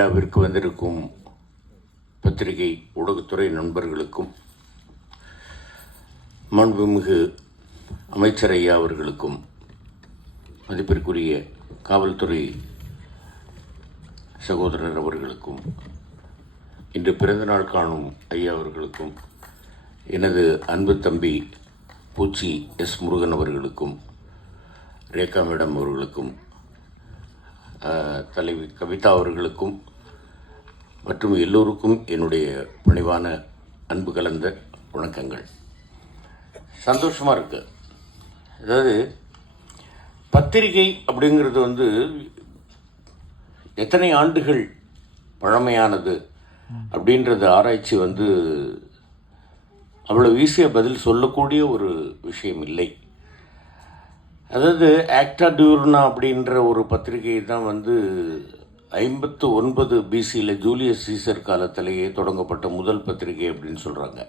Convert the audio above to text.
விழாவிற்கு வந்திருக்கும் பத்திரிகை ஊடகத்துறை நண்பர்களுக்கும் மாண்புமிகு அமைச்சர் ஐயா அவர்களுக்கும் மதிப்பிற்குரிய காவல்துறை சகோதரர் அவர்களுக்கும் இன்று பிறந்தநாள் காணும் ஐயா அவர்களுக்கும் எனது அன்பு தம்பி பூச்சி எஸ் முருகன் அவர்களுக்கும் ரேகா மேடம் அவர்களுக்கும் தலைவி கவிதா அவர்களுக்கும் மற்றும் எல்லோருக்கும் என்னுடைய பணிவான அன்பு கலந்த வணக்கங்கள். சந்தோஷமாக இருக்கு. அதாவது பத்திரிகை அப்படிங்கிறது எத்தனை ஆண்டுகள் பழமையானது அப்படின்றது ஆராய்ச்சி அவ்வளோ ஈஸியாக பதில் சொல்லக்கூடிய ஒரு விஷயம் இல்லை. அதாவது ஆக்டா டியூர்னா அப்படின்ற ஒரு பத்திரிகை தான் 59 BCயில் ஜூலியஸ் சீசர் காலத்திலேயே தொடங்கப்பட்ட முதல் பத்திரிகை அப்படின்னு சொல்கிறாங்க.